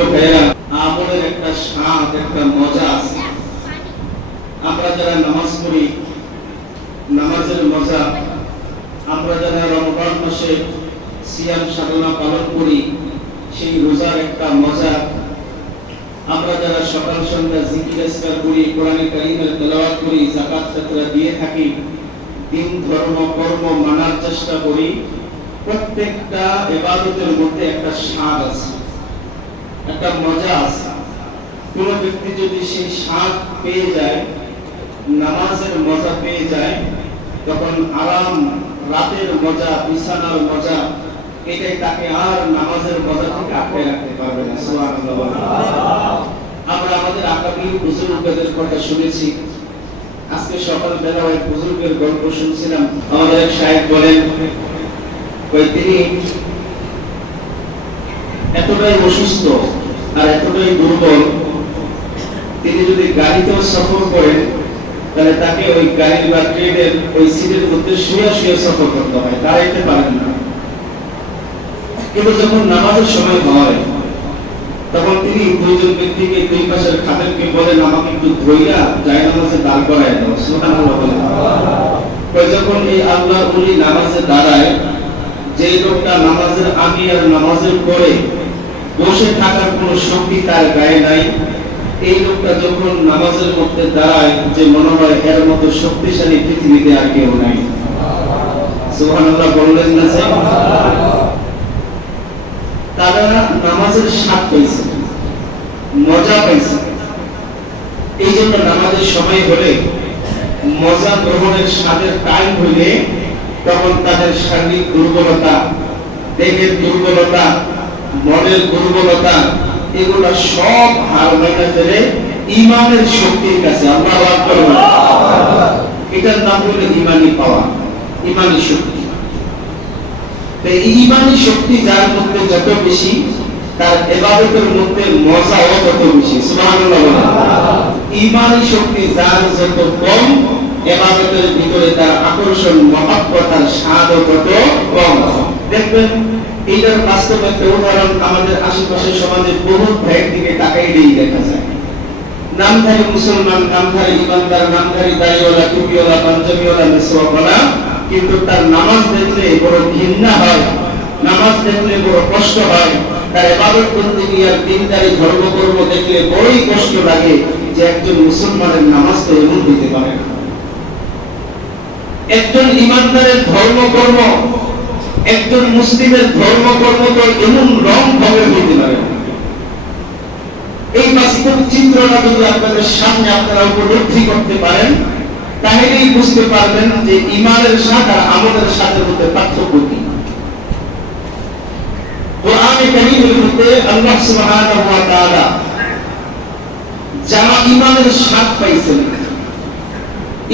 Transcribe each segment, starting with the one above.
প্রিয় ভাইয়েরা, আমলের একটা স্বাদ, একটা মজা আছে। আমরা যারা নামাজ পড়ি, নামাজের মজা, আমরা যারা রমজান মাসে সিয়াম সাধনা পালন করি, সেই রোজার একটা মজা, আমরা যারা সকাল সন্ধ্যা জিকির আজকার করি, কোরআন কারীমের তেলাওয়াত করি, যাকাত ফিতরা দিয়ে থাকি, দিন ধর্ম কর্ম মানার চেষ্টা করি, প্রত্যেকটা ইবাদতের মধ্যে একটা স্বাদ আছে, একটা মজা আছে। কোন ব্যক্তি যদি সেই স্বাদ পেয়ে যায়, নামাজের মজা পেয়ে যায়, তখন আরাম, রাতের মজা, বিছানার মজা, এটাই তাকে আর নামাজের মজা থেকে আটকে রাখতে পারবে না। সুবহানাল্লাহ। আমরা আমাদের আকাবী বুজুর্গদের কথা শুনেছি। আজকে সকালবেলা ওই বুজুর্গের গল্প শুনছিলাম। আমাদের এক শায়েখ বলেন, তিনি এতটাই অসুস্থ আর এতটাই দুর্বল, তিনি যদি গাড়িতেও সফর করেন, তাহলে তাকে ওই গাড়ির বা ট্রেনের ওই সিটের মধ্যে শুয়ে শুয়ে সফর করতে হয়, দাঁড়াইতে পারেন না। কিন্তু যখন নামাজের সময় হয়, তখন তিনি দুইজন ব্যক্তিকে, দুই পাশের খাদেমকে বলেন, আমাকে একটু ধইরা যায় নামাজে দাঁড় করায় দাও। সুবহানাল্লাহ বলেন। যখন এই আল্লাহর ওলি নামাজে দাঁড়ায়, যে লোকটা নামাজের আগে আর নামাজের পরে বসে থাকার কোনো শক্তি তার গায়ে নাই, এই লোকটা যখন নামাজের মধ্যে দাঁড়ায়, যে মনে হয় এর মতো শক্তিশালী পৃথিবীতে আর কেউ নাই। সুবহানাল্লাহ বললেন না? যে তারা নামাজের স্বাদ পাইছে, মজা পাইছে। এই জন্য নামাজের সময় হলে, মজা গ্রহণের স্বাদের টাইম হইলে, তখন তাদের শারীরিক দুর্বলতা, দেহের দুর্বলতা, মনের দুর্বলতা, এগুলা সব হার মাইনা ফেলে ঈমানের শক্তির কাছে। আল্লাহু আকবার। এটার নাম হলো ঈমানি পাওয়া, ঈমানি শক্তি। এই ঈমানি শক্তি যার মধ্যে যত বেশি, তার ইবাদতের মধ্যে মজাও তত বেশি। সুবহানাল্লাহ। ঈমানি শক্তি যার যত কম, ইবাদতের ভিতরে তার আকর্ষণ, মহব্বত আর স্বাদও তত কম। দেখবেন, এইটার বাস্তব একটা উদাহরণ আমাদের আশেপাশে সমাজে বহু ভাইয়ের দিকে তাকাইলেই দেখা যায়। নামধারী মুসলমান, নামধারী ইমানদার, নামধারী দাড়িওয়ালা, টুপিওয়ালা, পাঞ্জাবিওয়ালা, মেসওয়ালা, কিন্তু তার নামাজ দেখলে বড় ঘৃণা হয়, নামাজ দেখলে বড় কষ্ট হয়, তার ইবাদত বন্দেগী আর দিনদারি ধর্মকর্ম দেখলে বড়ই কষ্ট লাগে, যে একজন মুসলমানের নামাজ তো এমন হইতে পারে না। একজন ইমানদারের ধর্মকর্ম, একজন মুসলিমের ধর্মকর্ম তো এমন রং ভাবে হইতে পারে না। এই বাস্তব চিত্রটা যদি আপনাদের সামনে আপনারা উপলব্ধি করতে পারেন, তাহলেই বুঝতে পারবেন যে ঈমানের স্বাদ আর আমলের স্বাদের মধ্যে পার্থক্য কি। কোরআনে কারীমের মধ্যে আল্লাহ সুবহানাহু ওয়া তাআলা যারা ঈমানের স্বাদ পাইছেন,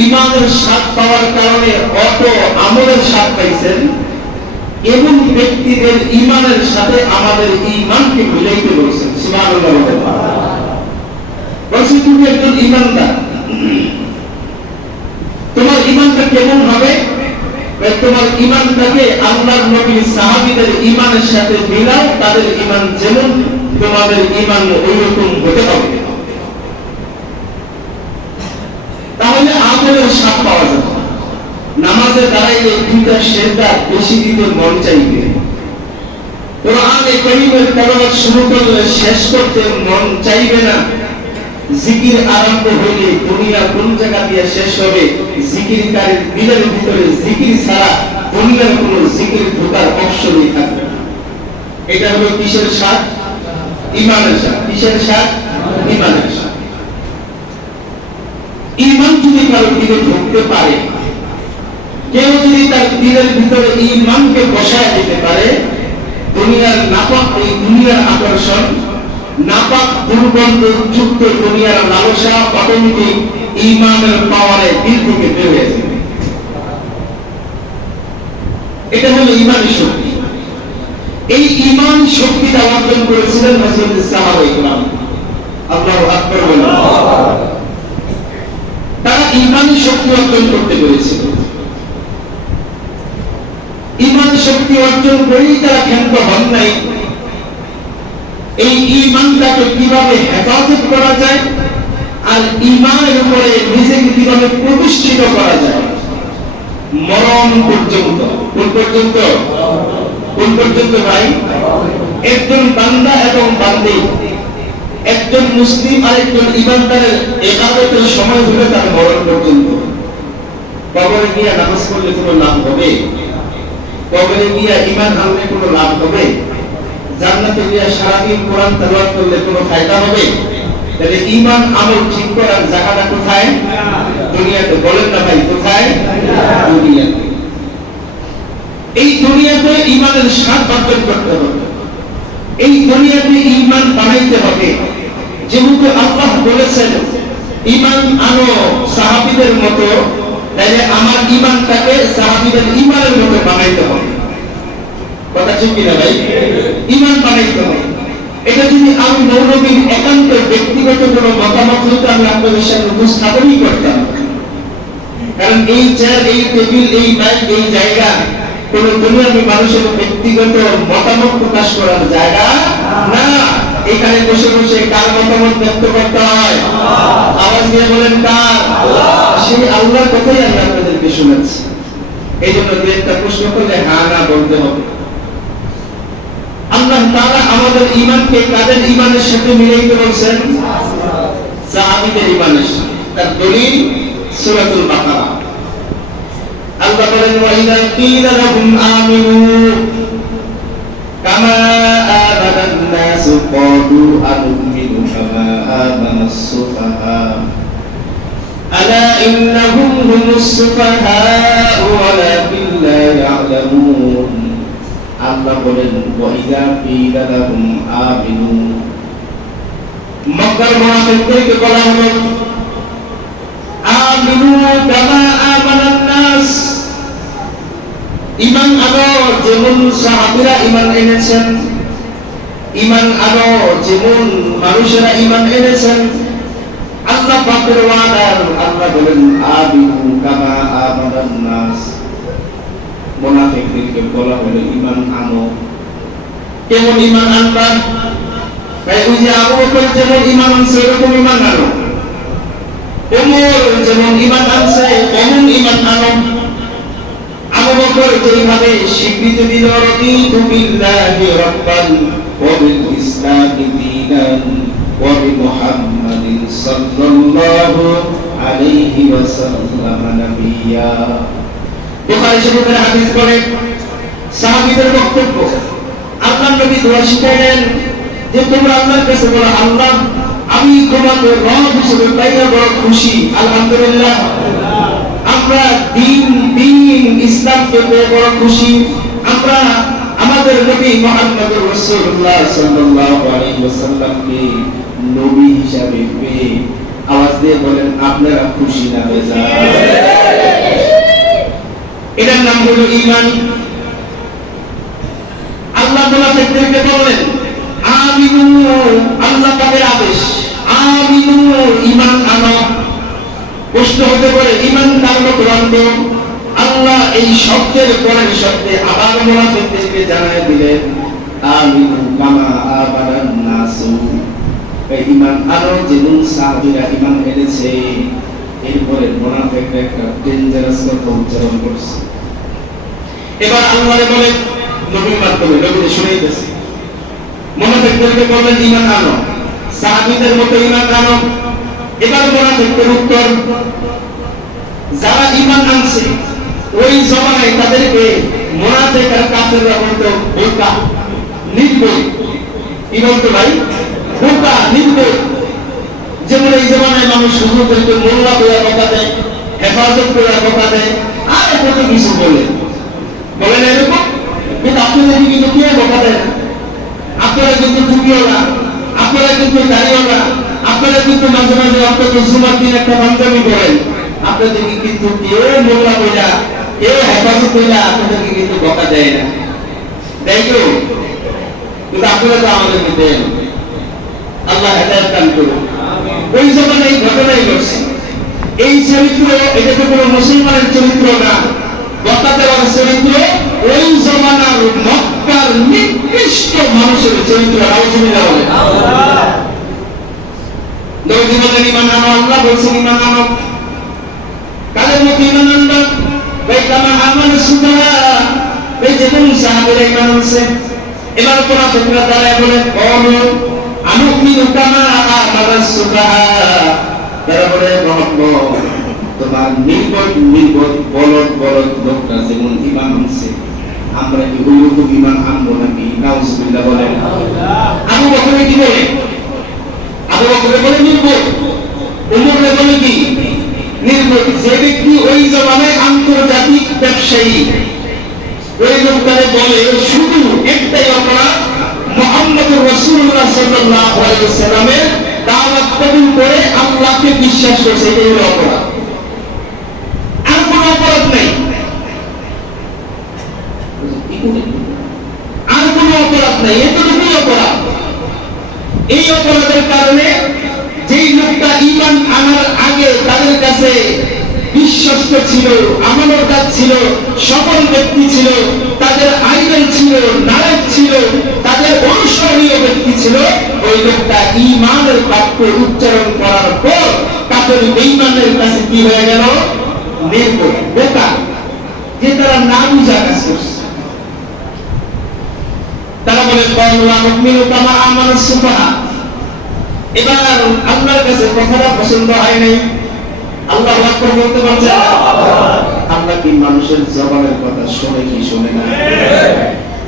ঈমানের স্বাদ পাওয়ার কারণে অত আমলের স্বাদ পাইছেন, এমন ব্যক্তিদের ঈমানের সাথে আমাদের ঈমানকে মিলাইতে বলছেন। সুবহানাল্লাহ। বলছি, তুমি একজন ঈমানদার, তোমার ঈমানটা কেমন হবে? তোমার ঈমানটাকে আল্লাহর নবীর সাহাবীদের ঈমানের সাথে মিলাও, তাদের ঈমান যেমন, তোমাদের ঈমান ওইরকম হতে হবে, তাহলে আমলের স্বাদ পাওয়া যাবে। নামাজে দাঁড়াইলে দুইটা সেজদা বেশি দিতে মন চাইবে, কোরআনে কারীমের তেলাওয়াত শুরু করলে শেষ করতে মন চাইবে না, জিকির আরম্ভ হইলে দুনিয়া কোন জায়গা দিয়ে শেষ হবে, জিকিরকারীর দিলের ভিতরে জিকির ছাড়া দুনিয়ার কোনো জিকির ঢোকার অপশনই থাকবে না। এটা হলো কিসের স্বাদ? ঈমানের স্বাদ। কিসের স্বাদ? ঈমানের স্বাদ। ঈমান যদি কারো দিলে ঢুকতে পারে, কেউ যদি তার দিলের ভিতরে ঈমানকে বসায় দিতে পারে, দুনিয়ার নাপাক, এই দুনিয়ার আকর্ষণ, নাপাক দুর্গন্ধ যুক্ত দুনিয়ার লালসা অটোমেটিক ঈমানের পাওয়ারে দিল থেকে বের হয়ে যাবে। এটা হলো ঈমানি শক্তি। এই ঈমান শক্তিটা অর্জন করেছিলেন হযরত সাহাবায়ে কেরাম। আল্লাহু আকবার বলেন। তারা ঈমানি শক্তি অর্জন করতে পেরেছিল। ঈমান শক্তি অর্জন করেই তারা ক্ষান্ত হন নাই। এই ঈমানটাকে কিভাবে হেফাজত করা যায় আর ঈমানের উপরে নিজেকে কিভাবে প্রতিষ্ঠিত করা যায় মরণ পর্যন্ত। কোন পর্যন্ত? কোন পর্যন্ত ভাই? একজন বান্দা এবং বান্দী, একজন মুসলিম আর একজন ঈমানদারের ইবাদতের সময় হলে তার মরণ পর্যন্ত। কবরে গিয়া নামাজ পড়লে কোনো লাভ হবে? কবরে গিয়া ঈমান আনলে কোনো লাভ হবে? জান্নাতে গিয়া সারাদিন কোরআন তেলাওয়াত করলে কোনো ফায়দা হবে? তাহলে ঈমান আমল ঠিক করার জায়গাটা কোথায়? দুনিয়াতে। বলেন না ভাই, কোথায়? দুনিয়াতে। এই দুনিয়াতে ঈমানের স্বাদ অর্জন করতে হবে, এই দুনিয়াতে ঈমান বানাইতে হবে। যেহেতু আল্লাহ বলেছেন ঈমান আনো সাহাবীদের মতো, তাহলে আমার ঈমানটাকে সাহাবীদের ঈমানের মতো বানাইতে হবে। কথা ঠিক কিনা ভাই? ঈমান বানাইতে হবে। এটা যদি আমি নবীর একান্ত ব্যক্তিগত কোনো মতামত হতো আমি আপনাদের সামনে উপস্থাপনই করতাম, কারণ এই চেয়ার, এই টেবিল, এই মাইক, এই জায়গা কোন দুনিয়াবী মানুষের ব্যক্তিগত মতামত প্রকাশ করার জায়গা না। এখানে বসে বসে কার মতামত ব্যক্ত করতে হয়? আওয়াজ দিয়ে বলেন কার? সেই আল্লাহর কথাই আমি আপনাদেরকে শোনাচ্ছি। এই জন্য দু একটা প্রশ্ন করলে হ্যাঁ না বলতে হবে। আল্লাহ তাআলা আমাদের ঈমানকে কাদের ঈমানের সাথে মিলাইতে বলছেন? সাহাবীদের ঈমানের সাথে। তার দলিল সূরাতুল বাকারা। আল্লাহ বলেন ওয়া ইযা কিলা লাহুম আমিনু কামা আমানান নাসু ক্বালু আনুমিনু কামা আমানাস সুফাহা আলা ইন্নাহুম হুমুস সুফাহা ওয়ালাকিন লা ইয়ালামুন। আল্লাহ বলেন ওয়া ইযা কিলা লাহুম আমিনু, মক্কার মুনাফিকদেরকে বলা হলো আমিনু কামা আমানান নাস, ঈমান আনো যেমন সাহাবীরা ঈমান এনেছেন, ঈমান আনো যেমন মানুষেরা ঈমান এনেছেন। আল্লাহ পাকের ওয়াদা। আল্লাহ বলেন আমিনু কামা আমানান নাস, মুনাফিকদেরকে বলা হলো ঈমান আনো। কেমন ঈমান আনবা? ভাই ওই যে আবু বকর যেমন ঈমান আনছে এরকম ঈমান আনো, ওমর যেমন ঈমান আনছে তেমন ঈমান আনো। আবু বকর যেভাবে স্বীকৃতি দিল রাদিতু বিল্লাহি রাব্বান ওয়া বিল ইসলামি দীনান ওয়া বিমুহাম্মাদিন সাল্লাল্লাহু আলাইহি ওয়াসাল্লাম নবিয়্যা। বুখারী শরীফের হাদিস পড়ে সাহাবীদের বক্তব্য, আল্লাহর নবী দোয়া শিখালেন যে তোমরা আল্লাহর কাছে বলো আল্লাহ আমি তোমাকে রব হিসেবে পাইয়া বড় খুশি, আলহামদুলিল্লাহ। আমরা দিন ইসলামকে পেয়ে বড় খুশি, আমরা আমাদের নবী মুহাম্মদুর রাসূলুল্লাহ সাল্লাল্লাহু আলাইহি ওয়াসাল্লামকে নবী হিসাবে পেয়ে। আওয়াজ দিয়ে বলেন আপনারা খুশি না বেজার? এটার নাম হলো ঈমান। আল্লাহ মুনাফিকদেরকে বললেন আমিনু, আল্লাহ তাদের আদেশ আমিনু ঈমান আনো। প্রশ্ন হতে পারে ঈমান কার মতো আনবো? আল্লাহ এই শব্দের পরের শব্দে আবার মুনাফিকদেরকে জানায় দিলেন আমিনু কামা আমানান নাসু, ঈমান আনো যেমন সাহাবীরা ঈমান এনেছে। এরপরে মুনাফিকরা একটা ডেঞ্জারাস কথা উচ্চারণ করছে। এবার আল্লাহ বলে নবীর মাধ্যমে নবীকে শুনাইতেছে, মুনাফিকদেরকে বললেন ঈমান আনো, সাহাবীদের মতো ঈমান আনো। এবার মুনাফিকদের উত্তর, যারা ঈমান আনছে ওই জমানায় তাদেরকে মুনাফিক আর কাফেররা বলতো বোকা, নির্বোধ। কি বলতো ভাই? বোকা, নির্বোধ। যেমন এই জমানায় মানুষ হুজুরদেরকে মোল্লা বলে কথা দেয়, হেফাজত করে কথা দেয়, আর কত কিছু বলে বলে না এরকম। কিন্তু আপনাদের কিন্তু কে কথা দেয় না? আপনারা কিন্তু টুপিও না, আপনারা কিন্তু দাঁড়িয়েও না, আপনারা কিন্তু মাঝে মাঝে আপনাদের জুমার দিন একটা পাঞ্জাবি করেন, আপনাদেরকে কিন্তু কেউ মোল্লা বইলা কেউ হেফাজত বইলা আপনাদেরকে কিন্তু বকা দেয় না, দেয় কেউ? কিন্তু আপনারা তো আমাদেরকে দেন। আল্লাহ হেদায়েত দান করুন। ওই জমানে এই ঘটনাই ঘটছে। এই চরিত্র এটা তো কোনো মুসলমানের চরিত্র না, বক্তা দেওয়ার চরিত্র। ওই জমানার মক্কার নিকৃষ্ট মানুষের চরিত্র নাউজুবিল্লাহ বলে নবী বলেন ঈমান আনো, আল্লাহ বলেছেন ঈমান আনো। কাদের মধ্যে ঈমান আনবা? বাইকামা আমানু সুফাহা, এই যে কোন সাহাবীরা ঈমান আনছে। এবার মুনাফিকরা দাঁড়ায় বলে কওলু আনুমিনু কামা আমানাস সুফাহা, তারা বলে মুহাম্মদ তোমার নির্বোধ বলদ লোকরা যেমন ঈমান আনছে আমরা কি ওইরকম ঈমান আনবো নাকি? নাউজুবিল্লাহ বলেন। আবু বকর কি বলে? আবু বকর বলে নির্বোধ, ওমর বলে কি নির্বোধ। যে ব্যক্তি ওই জমানায় আন্তর্জাতিক ব্যবসায়ী, ওই লোকটারে বলে শুধু একটাই অপরাধ, মুহাম্মদুর রাসূলুল্লাহ সাল্লাল্লাহু আলাইহি ওয়াসাল্লামের দাওয়াত কবুল করে আল্লাহকে বিশ্বাস করছে, এটাই হলো অপরাধ। আর কোনো অপরাধ নাই, আর কোনো অপরাধ নাই, এতটুকুই অপরাধ। এই অপরাধের কারণে যেই লোকটা ঈমান আনার আগে তাদের কাছে বিশ্বস্ত ছিল, আমানতদার ছিল, সফল ব্যক্তি ছিল, তাদের আইডল ছিল, নায়ক ছিল, তাদের অনুসরণীয় ব্যক্তি ছিল, ওই লোকটা ঈমানের বাক্য উচ্চারণ করার পর কাফের বেঈমানের কাছে কি হয়ে গেল? নির্বোধ, বোকা, যে তারা না বুঝা কাজ করছে। তারা বলে কওলু আনুমিনু কামা আমানাস সুফাহা। এবার আল্লাহর কাছে কথাটা পছন্দ হয় নাই। আল্লাহু আকবার বলতে পারছে না? আল্লাহ কি মানুষের জবানের কথা শুনে কি শুনে না?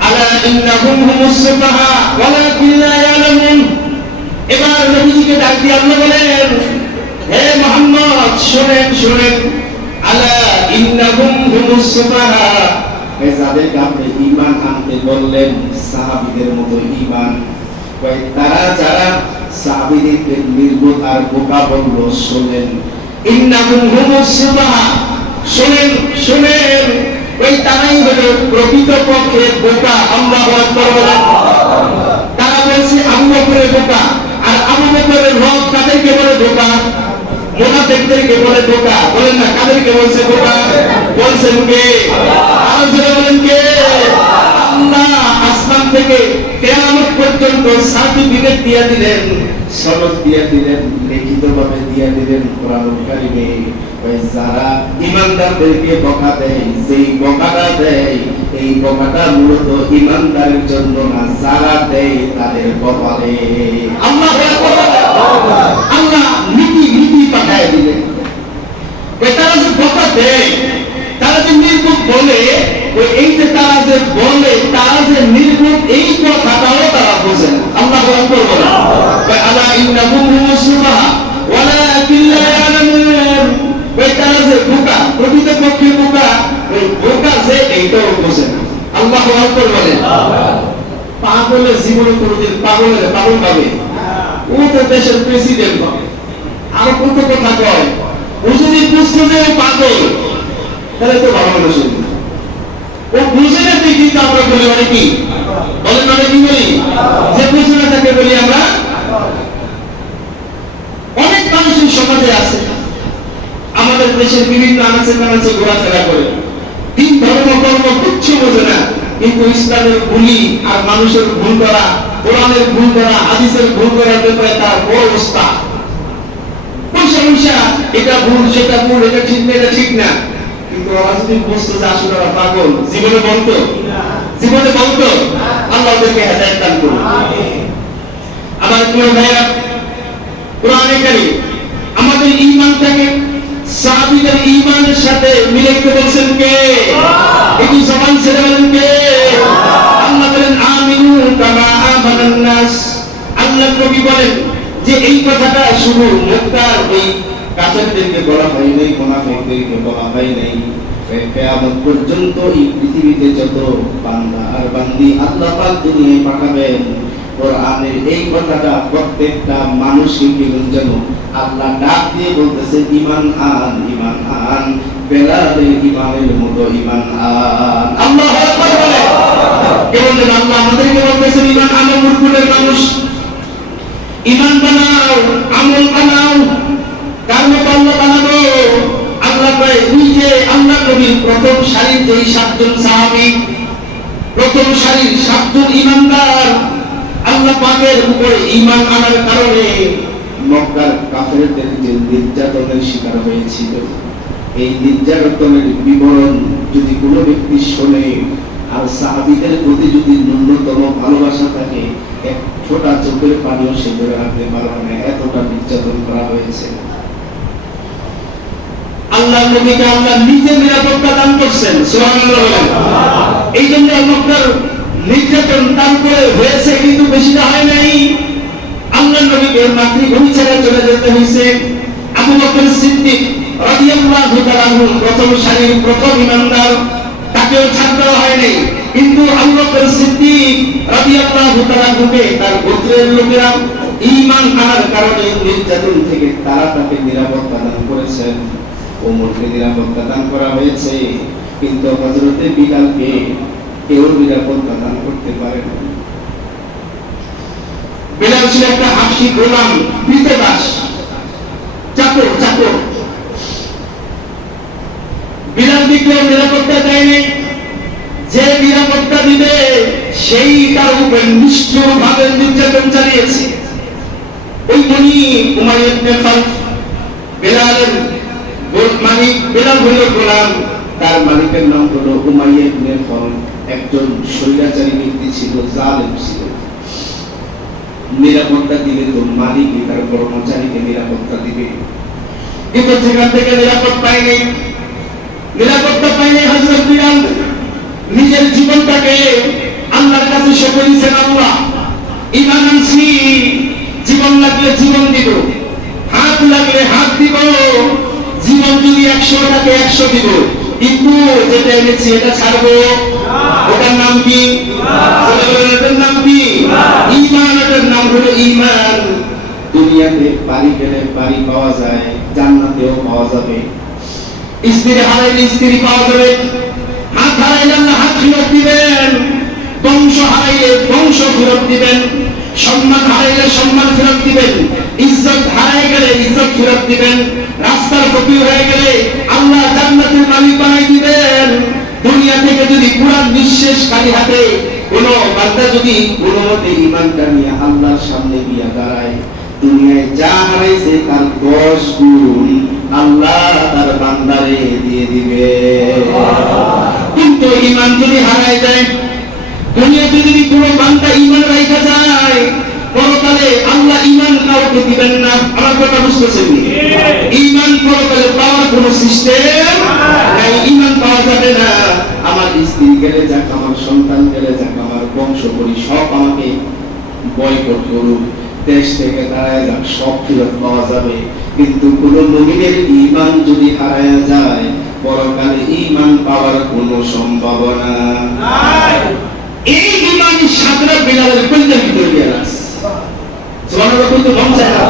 আলা ইন্নাহুম হুমুস সুফাহা ওয়ালাকিন লা ইয়ালামুন। এবার নবীজিকে ডাক দিয়ে আল্লাহ বলেন, হে মুহাম্মদ শুনেন শুনেন, আলা ইন্নাহুম হুমুস সুফাহা, এই যাদেরকে আপনি ঈমান আনতে বললেন সাহাবীদের মতো ঈমান, তারা যারা সাহাবীদেরকে নির্বোধ আর বোকা বলল, শুনেন ইন্নাহুম হুমুস সুফাহা, শুনেন শুনেন, ওই তারাই হলো প্রকৃতপক্ষে বোকা। আল্লাহু আকবার বলেন। তারা বলছে আবু বকরের বোকা, আর আবু বকরের রব কাদেরকে বলে বোকা? মুনাফিকদেরকে বলে বোকা। বলেন না কাদেরকে বলছে বোকা? বলছেন কে? আর জোরে বলেন কে? আল্লাহ আসমান থেকে কিয়ামত পর্যন্ত সার্টিফিকেট দিয়ে দিলেন, সনদ দিয়ে দিলেন, লিখিতভাবে দিয়ে দিলেন কোরআনুল কারীমে। ওই যারা ঈমানদারদেরকে বকা দেয়, যেই বকাটা দেয়, এই বকাটা মূলত ঈমানদারের জন্য না, যারা দেয় তাদের কপালে। আল্লাহু আকবার। আল্লাহ নীতি পাঠায় দিলেন। ওই তারা যে বকা দেয়, তারা যে নির্বোধ বলে, ওই এই যে তারা যে বলে, তারা যে নির্বোধ, এই কথাটাও তারা বোঝে না। আল্লাহু আকবার বলেন। আলা ইন্নাহুম হুমুস সুফাহা ওয়ালাকিন লা ইয়ালামুন। ওই তারা যে বোকা, প্রকৃতপক্ষে বোকা, ওই বোকা যে এইটাও বোঝে না। আল্লাহু আকবার বলেন। পাগলের জীবনে কোনোদিন পাগল পাবে? ও তো দেশের প্রেসিডেন্ট হবে, আর কত কথা কয়। ও যদি বুঝতো যে পাগল, তাহলে তো ভালো মানুষ হইতো। ও বুঝে না দেখি তো আমরা বলি অনেকই, বলেন অনেকই বলি, যে বুঝে না তাকে বলি আমরা। অনেক মানুষের সমাজে আছে, আমাদের দেশের বিভিন্ন আনাচে কানাচে ঘোরাফেরা করে, দিন ধর্ম কর্ম কিচ্ছু বোঝে না, কিন্তু ইসলামের ভুলি আর মানুষের ভুল করা, কোরআনের ভুল করা, হাদিসের ভুল করার ব্যাপারে তার বড় অবস্থা। পয়সা এটা ভুল, সেটা ভুল, এটা ঠিক না, এটা ঠিক না। কিন্তু ওরা যদি বুঝতো যে আসলে ওরা পাগল, জীবনে বলতো? জীবনে বলতো? আল্লাহ ওদেরকে হেদায়েত দান করুন। আমার প্রিয় ভাইরা, কোরআনে কারীম আমাদের ঈমানটাকে সাহাবীদের ঈমানের সাথে মিলাইতে বলছেন কে? একটু জবান ছেড়ে বলেন কে? আল্লাহ বলেন আমিনু কামা আমানান নাস। আল্লাহ নবী বলেন যে এই কথাটা শুধু মক্কার ওই কাফেরদেরকে বলা হয় নাই, মুনাফিকদেরকে বলা হয় নাই। কিয়ামত পর্যন্ত এই পৃথিবীতে যত বান্দা আর বান্দি আল্লাহ পাক দুনিয়ায় পাঠাবেন, কোরআনের এই কথাটা প্রত্যেকটা মানুষকে যেন আল্লাহ ডাক দিয়ে বলতেছে ঈমান আন, ঈমান আন, বেলালের ঈমানের মতো ঈমান আন। আল্লাহু আকবার বলে। কে বলেন? আল্লাহ আমাদেরকে বলতেছেন ঈমান আনো, মুরকুলের মানুষ ঈমান বানাও, আমল বানাও, কার মতো আল্লাহ বানাবো? আল্লাহ কয় ওই যে আল্লাহ নবীর প্রথম সারির যেই 7 জন সাহাবী, প্রথম সারির 7 জন ঈমানদার আল্লাহ পাকের উপরে ঈমান আনার কারণে মক্কার কাফেরদের যে নির্যাতনের শিকার হয়েছিল, এই নির্যাতনের বিবরণ যদি কোনো ব্যক্তি শোনে আর সাহাবীদের প্রতি যদি ন্যূনতম ভালোবাসা থাকে, এক ফোঁটা চোখের পানিও সে ধরে রাখতে পারবে না, এতটা নির্যাতন করা হয়েছে। আল্লাহ নবীকে আল্লাহ নিজে নিরাপত্তা দান করছেন, সুবহানাল্লাহ বলেন। এই জন্য মক্কার নির্যাতন তারপরে হয়েছে, কিন্তু বেশিটা হয় নাই। আল্লাহ নবীকে মাতৃভূমি ছেড়ে চলে যেতে হয়েছে। আবু বকর সিদ্দিক রাদিয়াল্লাহু তাআলা আনহু প্রথম সারির প্রথম ঈমানদার, তাকেও ছাড় দেওয়া হয়নি। কিন্তু আবু বকর সিদ্দিক রাদিয়াল্লাহু তাআলা আনহুকে তার গোত্রের লোকেরা ঈমান আনার কারণে নির্যাতন থেকে তারা তাকে নিরাপত্তা দান করেছেন। ওমরকে নিরাপত্তা দান করা হয়েছে, কিন্তু হযরতে বিলালকে কেউ নিরাপত্তা দান করতে পারে না। বিলাল ছিল একটা হাবশী গোলাম, কৃতদাস, চাকর। বিলালকে কেউ নিরাপত্তা দেয়নি। যে নিরাপত্তা দিবে সেই তার উপর নিষ্ঠুরভাবে নির্যাতন চালিয়েছে। ওই বনি উমাইয়া ইবনে খালফ, বিলালের মালিক, বিলাল হলো গোলাম, তার মালিকের নাম হলো উমাইয়া ইবনে খালফ। একজন স্বৈরাচারী ব্যক্তি ছিল, জালেম ছিল। নিরাপত্তা দিলে তো মালিকই তার কর্মচারীকে নিরাপত্তা দিবে, কিন্তু সেখান থেকে নিরাপত্তা পায়নি হযরত বিলাল। নিজের জীবনটাকে আল্লাহর কাছে সঁপে আল্লাহ ঈমান আনছি, জীবন লাগলে জীবন দিব, হাত লাগলে হাত দিব, জীবন যদি 100 টাকে 100 দিব, কিন্তু যেটা এনেছি এটা ছাড়বো। ওটার নাম কি? ওটার নাম কি? ঈমান। ওটার নাম হলো ঈমান। দুনিয়াতে বাড়ি গেলে বাড়ি পাওয়া যায়, জান্নাতেও পাওয়া যাবে। স্ত্রী হারাইলে স্ত্রী পাওয়া যাবে, হাত হারাইলে আল্লাহ হাত ফেরত দিবেন, বংশ হারাইলে বংশ ফেরত দিবেন, সম্মান হারাইলে সম্মান ফেরত দিবেন, ইজ্জত হারাই গেলে ইজ্জত ফেরত দিবেন, রাস্তার ফকির হয়ে গেলে আল্লাহ জান্নাতের মালিক বানাই দিবেন। দুনিয়া থেকে যদি পুরা নিঃশেষ খালি হাতে কোনো বান্দা যদি কোনো মতে ঈমানটা নিয়ে আল্লাহর সামনে গিয়া দাঁড়ায়, দুনিয়ায় যা হারাইছে তার 10 গুণ আল্লাহ তার বান্দারে দিয়ে দিবে। কিন্তু ঈমান যদি হারায় যায়, দুনিয়াতে যদি কোনো বান্দা ঈমান রাখা যায়, পরকালে আল্লাহ ঈমান কাউকে দিবেন না। আমার কথা বুঝতেছেন? ঈমান পরকালে পাওয়ার কোনো সিস্টেম নাই, ঈমান পাওয়া যাবে না। আমার স্ত্রী গেলে যাক, আমার সন্তান গেলে যাক, আমার বংশ পরি সব আমাকে বয়কট করুক, দেশ থেকে দাঁড়ায় যাক, সব ফেরত পাওয়া যাবে। কিন্তু কোন মুমিনের ঈমান যদি হারায় যায়, পরকালে ঈমান পাওয়ার কোনো সম্ভাবনা নাই। এই ঈমানের সাথে বিলালের কলিজার ভিতরে গিয়ে আছে, সুবহানাল্লাহ বলতে মন চায় না।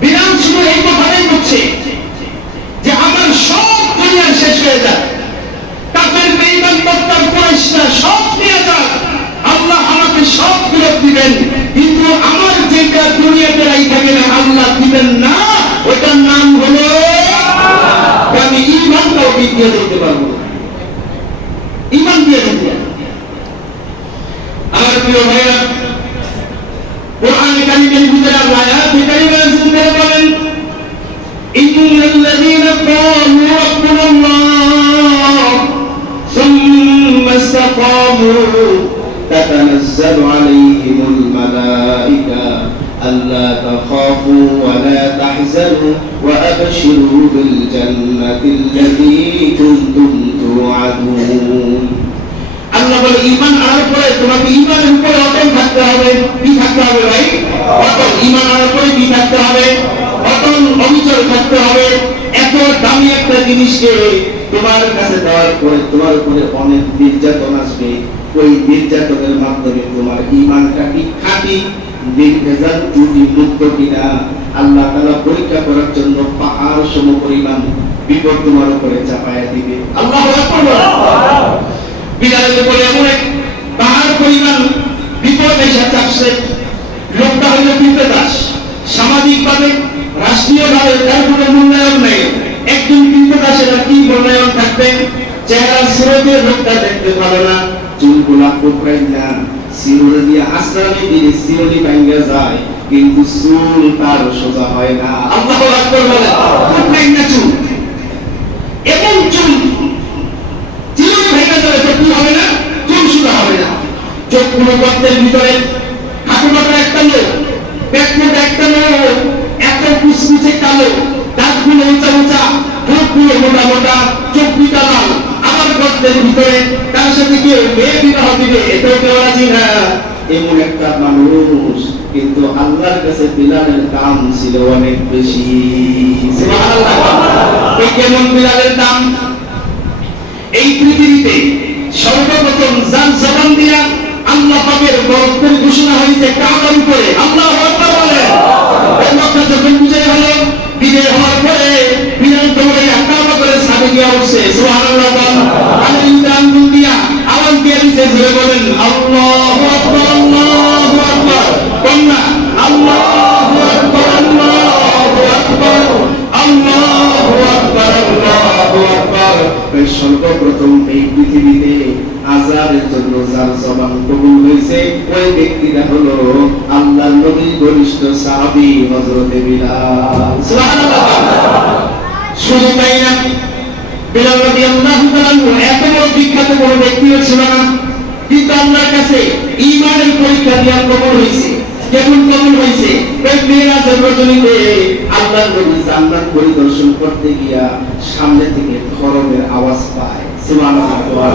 বিলাল শুধু এই কথাটাই বলছে যে আমার সব দুনিয়া শেষ হয়ে যায়, কাফের বেঈমান মুত্তার কুরাইশরা সব নিয়ে যাক, আল্লাহ আমাকে সব ফেরত দিবেন, কিন্তু আমার যেটা দুনিয়াতে রাই থাকে না আল্লাহ দিবেন না। ওটার নাম হলো আমি ঈমানটাও দিয়ে দিতে পারবো, ঈমান দিয়ে দিতে। আমার প্রিয় ভাইরা, কোরআনে কারীমের ভিতরে আল্লাহ আয়াতে কারীমা শুনতে বলেন, ইন্নাল্লাযীনা ক্বালু রাব্বুনাল্লাহ সুম্মা ইসতাকামু তাতানাজ্জালু আলাইহিমুল মালায়েকা আল্লা তাখাফু ওয়া লা তাহজানু ওয়া আবশিরু বিল জান্নাতিল্লাতী কুনতুম তুআদুন। আল্লাহ বলে ঈমান আনার পরে তোমাকে ঈমানের উপরে অটল থাকতে হবে। কি থাকতে হবে ভাই? অটল। ঈমান আনার পরে কি থাকতে হবে? অটল, অবিচল থাকতে হবে। এত দামি একটা জিনিসকে তোমার কাছে দেওয়ার পরে তোমার উপরে অনেক নির্যাতন আসবে। ওই নির্যাতনের মাধ্যমে তোমার ঈমানটা কি খাঁটি, নির্ভেজাল, ত্রুটি মুক্ত কিনা আল্লাহ তাআলা পরীক্ষা করার জন্য পাহাড় সমপরিমাণ বিপদ তোমার উপরে চাপায়া দিবে। আল্লাহু আকবার। বিলালের উপরে এমন এক পাহাড় পরিমাণ বিপদ এসে চাপছে। লোকটা হইল কৃতদাস, সামাজিকভাবে রাষ্ট্রীয়ভাবে তার কোনো মূল্যায়ন নেই। একজন কৃতদাসের কি মূল্যায়ন থাকবে? চেহারা সুরতে লোকটা দেখতে ভালো না, চুলগুলা কোকড়াই না, সিরুরে দিয়ে আশ্রমে দিলে সিরুনি ভাঙ্গা যায়, কিন্তু চুল তার সোজা হয় না। আল্লাহু আকবার বলে, কোকড়াই না চুল, এবং চুল সিরুনি ভাঙ্গা যায় তো কি হবে না, চুল সোজা হবে না। চোখগুলো গর্তের ভিতরে, হাঁটুটা একটা লোক, পেটটা একটা লোক, এত কুচকুচে কালো, দাঁতগুলো উঁচা উঁচা, ঠোঁটগুলো মোটা মোটা, চোখ দুটা লাল, আবার গর্তের ভিতরে তার সাথে কেউ মেয়ে বিবাহ দিবে এটাও কেউ রাজি না, এমন একটা মানুষ। কিন্তু আল্লাহর কাছে বিলালের দাম ছিল অনেক বেশি। সুবহানাল্লাহ। কেমন বিলালের দাম? এই পৃথিবীতে সর্বপ্রথম যার জবান দিয়া আল্লাহ পাকের বরকতের ঘোষণা হয়েছে কাবার উপরে। আল্লাহু আকবার বলে। এই মক্কা যখন বিজয় হলো, বিজয় হওয়ার পরে বিলাল দৌড়ে কাবা করে সামনে গিয়ে উঠছে। সুবহানাল্লাহ। আল্লাহ ইনসান দুনিয়া আওয়াজ দিয়ে দিতে জোরে বলেন আল্লাহু আকবার, আল্লাহু আকবার। কন্যা আল্লাহু আকবার, আল্লাহু আকবার, আল্লাহু আকবার, আল্লাহু আকবার। সর্বপ্রথম এই পৃথিবীতে আযানের জন্য যার জবান কবুল হয়েছে ওই ব্যক্তিটা হলো আল্লাহর নবীর ঘনিষ্ঠ সাহাবী হযরত বিলাল। সুবহানাল্লাহ। শুধু তাই না, বিলাল রাদিয়াল্লাহু তাআলা এত বড় বিখ্যাত বড় ব্যক্তি ছিল না, কিন্তু আল্লাহর কাছে ঈমানের পরীক্ষা দিয়ে কবুল হয়েছে। কেমন কবুল হয়েছে? ওই মিরাজের রজনীতে আল্লাহর নবী জান্নাত পরিদর্শন করতে গিয়া সামনে থেকে খড়মের আওয়াজ পায়। সুবহানাল্লাহ।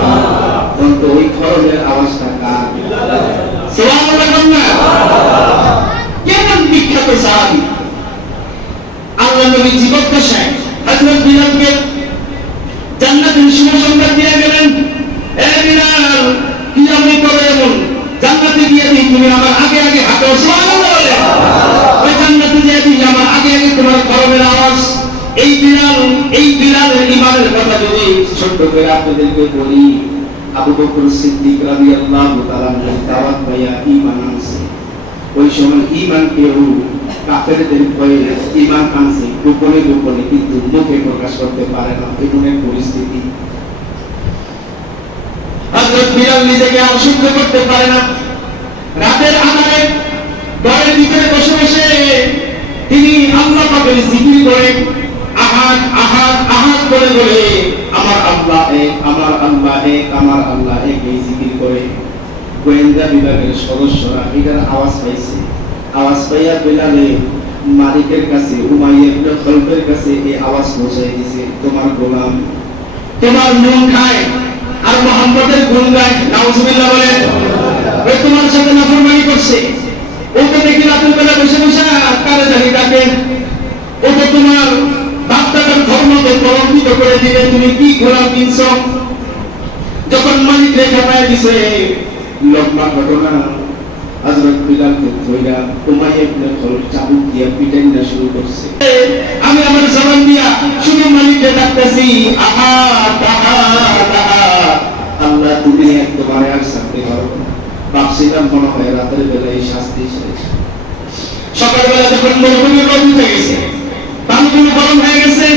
কিন্তু ওই খড়মের আওয়াজটা কার? সুবহানাল্লাহ। কেমন বিখ্যাত সাহাবী! আল্লাহর নবী জীবদ্দশায় হযরত বিলালকে জান্নাতের শুভ সংবাদ দিয়ে গেলেন। এ বিলাল, কি আমল করো এমন? জান্নাতে গিয়ে দিই তুমি আমার আগে আগে হাঁটো। সুবহানাল্লাহ বলে। ওই জান্নাতে গিয়ে দিই আমার আগে আগে তোমার খড়মের আওয়াজ। এই বিলালের ঈমানের কথা যদি ছোট্ট করে আপনাদেরকে বলি, আবু বকর সিদ্দিক রাদিয়াল্লাহু তাআলা দাওয়াত পাইয়া ঈমান আনছে। ওই সময় ঈমান কেউ কাফেরদের ভয়ে ঈমান আনছে গোপনে গোপনে, কিন্তু মুখে প্রকাশ করতে পারে না, এমন এক পরিস্থিতি। হযরত বিলাল নিজেকে আশুদ্ধ করতে পারে না। রাতের আঁধারে ঘরের ভিতরে বসে বসে তিনি আল্লাহ পাকের জিকির করে আহাদ আহাদ আহাদ করে বলে আমার আল্লাহ এক, আমার আল্লাহ এক, আমার আল্লাহ এক, এই জিকির করে গোয়েন্দা বিভাগের সদস্যরা এটার আওয়াজ পাইছে। আওয়াজ পাইয়া বিলালে মালিকের কাছে উমাইয়া ইবনে খালফের কাছে এই আওয়াজ পৌঁছায় দিয়েছে, তোমার গোলাম তোমার মন খায় আর মুহাম্মদের গুণ গায়। নাউজুবিল্লাহ বলে। ওই তোমার সাথে নাফরমানি করছে, ওকে দেখি রাতের বেলা বসে বসে কারে জানি ডাকে, ও তো তোমার বাপদাদার ধর্মকে কলঙ্কিত করে দিলে, তুমি কি গোলাম কিনছ? যখন মালিক রেখা পায় দিছে লম্বা ঘটনা, হযরত বিলালকে ধইরা উমাইয়া ইবনে খালফ চাবুক দিয়া পিটাইনা শুরু করছে। আমি আমার জবান দিয়া শুধু মালিককে ডাকতেছি আহাদ আহাদ আহাদ। আল্লাহ তুমি এক তোমারে আর শাস্তি করো না। ভাবছিলাম মনে হয় রাতের বেলা এই শাস্তি শেষ। সকালবেলা যখন মরুভূমি রোদ উঠে গেছে, পানিগুলো গরম হয়ে গেছে,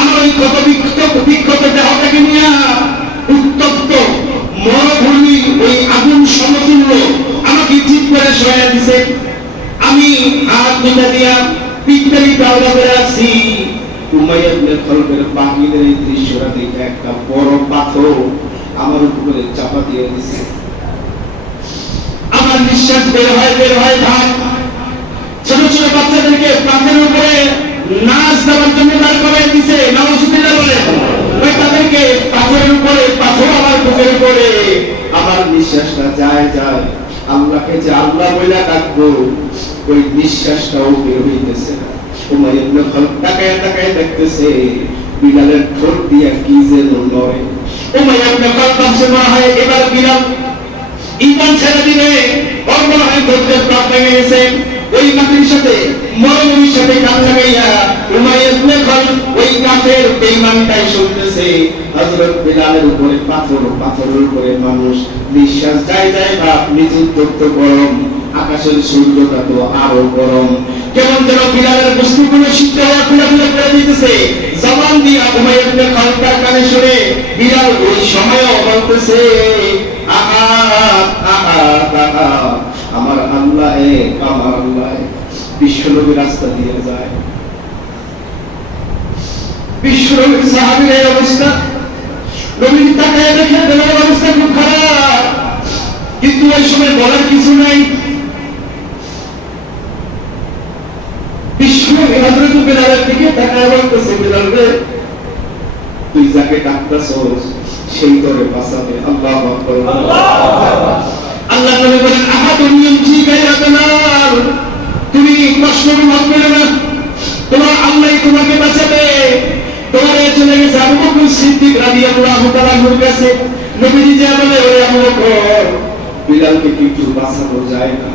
আমার ওই ক্ষত বিক্ষত দেহটাকে নিয়ে উত্তপ্ত মরুভূমির ওই আগুন সমতুল্য আমাকে ঠিক করে শোয়া দিছে। আমি হাত দুটা দিয়া পিঠটাই দাওয়া করে আছি। উমাইয়া ইবনে খালফের বাহিনীর এই দৃশ্যটা দেখে একটা বড় পাথর আমার উপরে চাপা দিয়ে দিছে। আমার নিঃশ্বাস বের হয় ভাই। ছোট ছোট বাচ্চাদেরকে পাথরের উপরে নাচ দেওয়ার জন্য দাঁড় করাই দিছে। নাউজুবিল্লাহ বলে। ওই তাদেরকে পাথরের উপরে পাথর আমার বুকের উপরে। আমার নিঃশ্বাসটা যায় আল্লাহকে যে আল্লাহ বলে ডাকবো, ওই নিঃশ্বাসটাও বের হইতেছে না। উমাইয়া ইবনে খালফ তাকায় দেখতেছে বিলালের ঠোঁট দিয়া কি যে নড়ে। উমাইয়া ইবনে খালফ ভাবছে মনে হয় এবার বিলাল ঈমান ছেড়ে দিবে, ওর মনে হয় ধৈর্যের প্রাপ ভেঙে গেছে। ওই মাটির সাথে মরুভূমির সাথে কান লাগাইয়া উমাইয়া ইবনে খালফ ওই কাফের বেঈমানটাই শুনতেছে। হযরত বিলালের উপরে পাথরের উপরে মানুষ, নিঃশ্বাস যায় ভাব, নিচু তপ্ত গরম। আকাশের সূর্যটা তো আরো গরম। কেমন যেন বিলালের বস্তুগুলো সিদ্ধ হওয়া ঘুরে করে দিতেছে। জবান দিয়া উমাইয়া ইবনে খালকার কানে শুনে বিলাল ওই সময়ও বলতেছে, আহা আহা আহা, আমার আল্লাহ এক, আমার আল্লাহ এক। বিশ্বনবী রাস্তা দিয়ে যায়, বিশ্বনবীর সাহাবীর এই অবস্থা, নবীর তাকায় দেখে বেলালের অবস্থা খুব খারাপ, কিন্তু ওই সময় বলার কিছু নাই। বিশ্বনবী হযরত বেলালের দিকে তাকায় বলতেছে, বেলাল রে, তুই যাকে ডাকতেছস সেই তোরে বাঁচাবে। আল্লাহু আকবার, আল্লাহ নবী বলেন, আহাদুন ইউনজি গায়রা বেলাল, তুমি কষ্ট অনুভব করো না, তোমার আল্লাহই তোমাকে বাঁচাবে। তোমার চলে গেছে আবু বকর সিদ্দিক রাদিয়াল্লাহু তাআলা আনহুর কাছে। নবীজি যা বলে, ওরে আবু বকর, বিলালকে কি একটু বাঁচানো যায় না?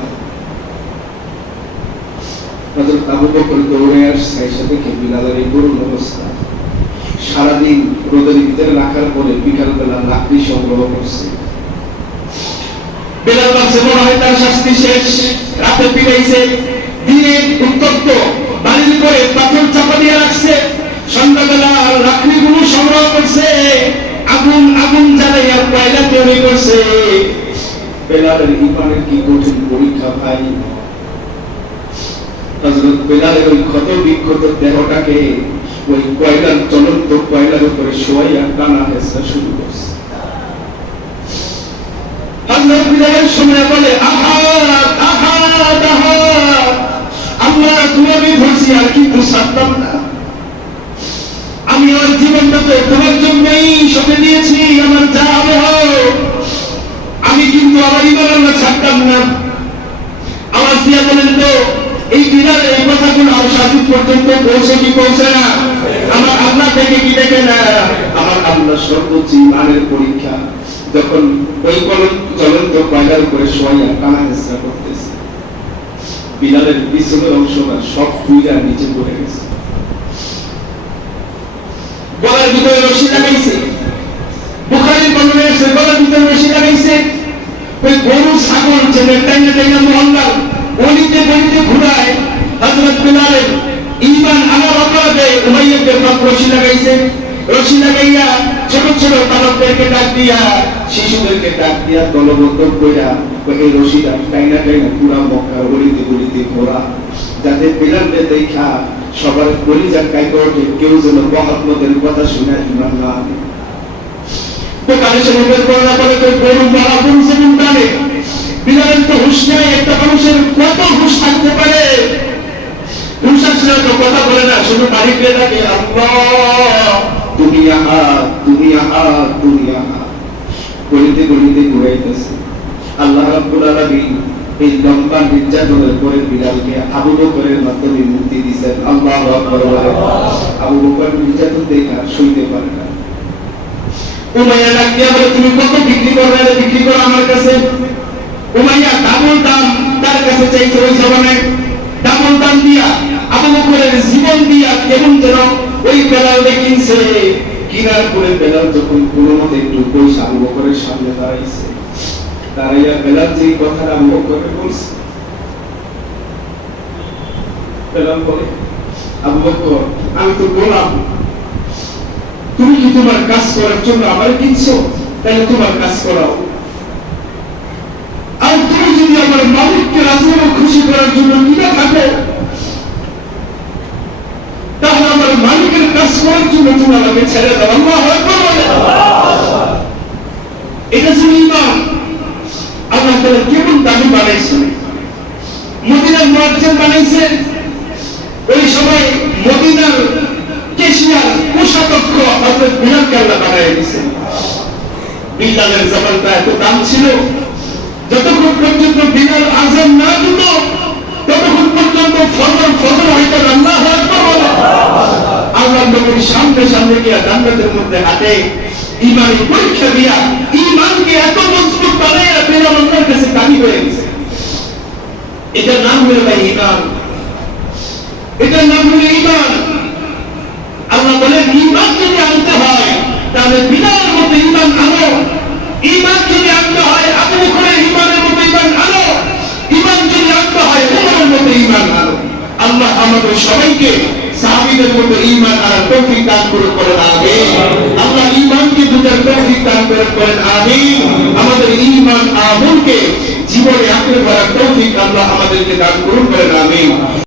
হযরত আবু বকর দৌড়ে আসছে, এসে দেখে বিলালের এই করুণ অবস্থা। সারাদিন রোদের ভিতরে রাখার পরে বিকালবেলা লাকড়ি সংগ্রহ করছে। বিলাল ভাবছে মনে হয় তার শাস্তি শেষ, রাতে ফিরেছে, দিনে উত্তপ্ত বাড়ির উপরে পাথর চাপা দিয়ে রাখছে, সন্ধ্যাবেলা লাকড়িগুলো সংগ্রহ করছে, আগুন আগুন জ্বালাইয়া কয়লা তৈরি করছে। বেলালের ঈমানের কি কঠিন পরীক্ষা ভাই! হযরত বেলালের ওই ক্ষত বিক্ষত দেহটাকে ওই কয়লার জ্বলন্ত কয়লার উপরে শোয়াইয়া টানা হেঁচড়া শুরু করছে। হযরত বিলালের সময় বলে, আহাদ আহাদ আহাদ, আল্লাহ তুমি ধরছি আর কি বুঝতাম না, আমি আমার জীবনটাকে তোমার জন্যই সঁপে দিয়েছি, আমার যা হবে হোক, আমি কিন্তু আমার ঈমান আল্লাহ ছাড়তাম না। আওয়াজ দিয়া বলেন তো, এই বিলালের এই কথাগুলো আর সাজিদ পর্যন্ত পৌঁছে কি পৌঁছে না? আমার আল্লাহ থেকে কি দেখে না? আমার আল্লাহ সর্বোচ্চ ঈমানের পরীক্ষা। যখন ওই জ্বলন্ত কয়লার উপরে শোয়াইয়া টানা হেঁচড়া করতেছে, বিলালের পিছনের অংশটা সব পুইরা নিচে পড়ে গেছে, গলার ভিতরে রশি লাগাইছে। বুখারীর বর্ণনায় আছে, গলার ভিতরে রশি লাগাইছে। ওই গরু ছাগল ছেলে টাইনা টাইনা মহল্লার গলিতে গলিতে ঘুরায়। হযরত বিলালের ঈমান আমার অপরাধে উমাইয়া ইবনে খালদ রশি লাগাইছে। রশি লাগাইয়া ছোট ছোট বালকদেরকে ডাক দিয়া, শিশুদেরকে ডাক দিয়া দলবদ্ধ কইরা ওই রশিটা টাইনা টাইনা পুরা মক্কার গলিতে গলিতে ঘোরা, যাতে বিলালকে দেখা সবার কলিজা কাইতে ওঠে, কেউ যেন মুহাম্মদের কথা শুনে ঈমান না আনে। বুখারী শরীফের বর্ণনা করে, গরু মারা গরু যেমন টানে, বিলালের তো হুঁশ নাই। একটা মানুষের কত হুঁশ থাকতে পারে? হুঁশ আসলে তো কথা বলে না, শুধু বাড়িতে থাকে, আল্লাহ তুমি আহাদ তুমি আহাদ তুমি আহাদ, গলিতে গলিতে ঘুরাইতেছে। আল্লাহ রাব্বুল আলামিন এই লম্বা নির্যাতনের পরে বিলালকে আবু বকরের মাধ্যমে মুক্তি দিয়েছেন। আল্লাহু আকবার। আবু বকর নির্যাতন দেখে সইতে পারে না। উমাইয়া ডাক দিয়া বলে, তুমি কত বিক্রি করবে? বিক্রি করো আমার কাছে। উমাইয়া ডাবল দাম তার কাছে চাইছে। ওই জমানে ডাবল দাম দিয়া আবু বকরের জীবন দিয়া কেমন যেন ওই বেলালকে কিনছে। কিনার পরে বেলাল যখন কোনো মতে একটু পয়সা আবু বকরের সামনে দাঁড়াইছে, দাঁড়াইয়া বেলাল যে কথাটা আবু বকরকে বলছে, বেলাল বলে, আবু বকর আমি তো গোলাম, তুমি কি তোমার কাজ করার জন্য আমার কিনছো? তাহলে তোমার কাজ করাও। আর তুমি যদি আমার মালিককে রাজি ও খুশি করার জন্য কিনে থাকো, তাহলে আমার মালিকের কাজ করার জন্য তুমি আমাকে ছেড়ে দাও। আল্লাহু আকবার। এটা ছিল ঈমান। আল্লাহ তাআলা কেমন দামি বানাইছে, মদিনার মুয়াজ্জিন বানাইছে। ওই সময় মদিনার কেশিয়ার কোষাধ্যক্ষ হযরত বিলালকে আল্লাহ বানায় দিয়েছেন। বিলালের জবানটা এত দাম ছিল, যতক্ষণ পর্যন্ত বিলাল আযান না দিত ততক্ষণ পর্যন্ত ফজর হইতো না। আল্লাহু আকবার। আল্লাহ নবীর সামনে সামনে গিয়া জান্নাতের মধ্যে হাঁটে, ঈমানের পরীক্ষা দিয়া ঈমানকে এত মজবুত বানাইয়া বিলাল আল্লাহর কাছে দাবি করে গেছে। এটার নাম হলো ভাই ঈমান, এটার নাম হলো ঈমান। আল্লাহ বলেন, ঈমান যদি আনতে হয় তাহলে বিলালের মতো ঈমান আনো। ঈমান যদি আনতে হয় আবু বকরের ঈমানের মতো ঈমান আনো। ঈমান আমাদের সবাইকে সাহাবীদের মতো ঈমান আনার তৌফিক দান করুন, বলেন আমিন। আল্লাহ ঈমানকে বুঝার তৌফিক দান করুন, বলেন আমিন। আমাদের ঈমান আমলকে জীবনে আঁকড়ে ধরার তৌফিক আল্লাহ আমাদেরকে দান করুন, বলেন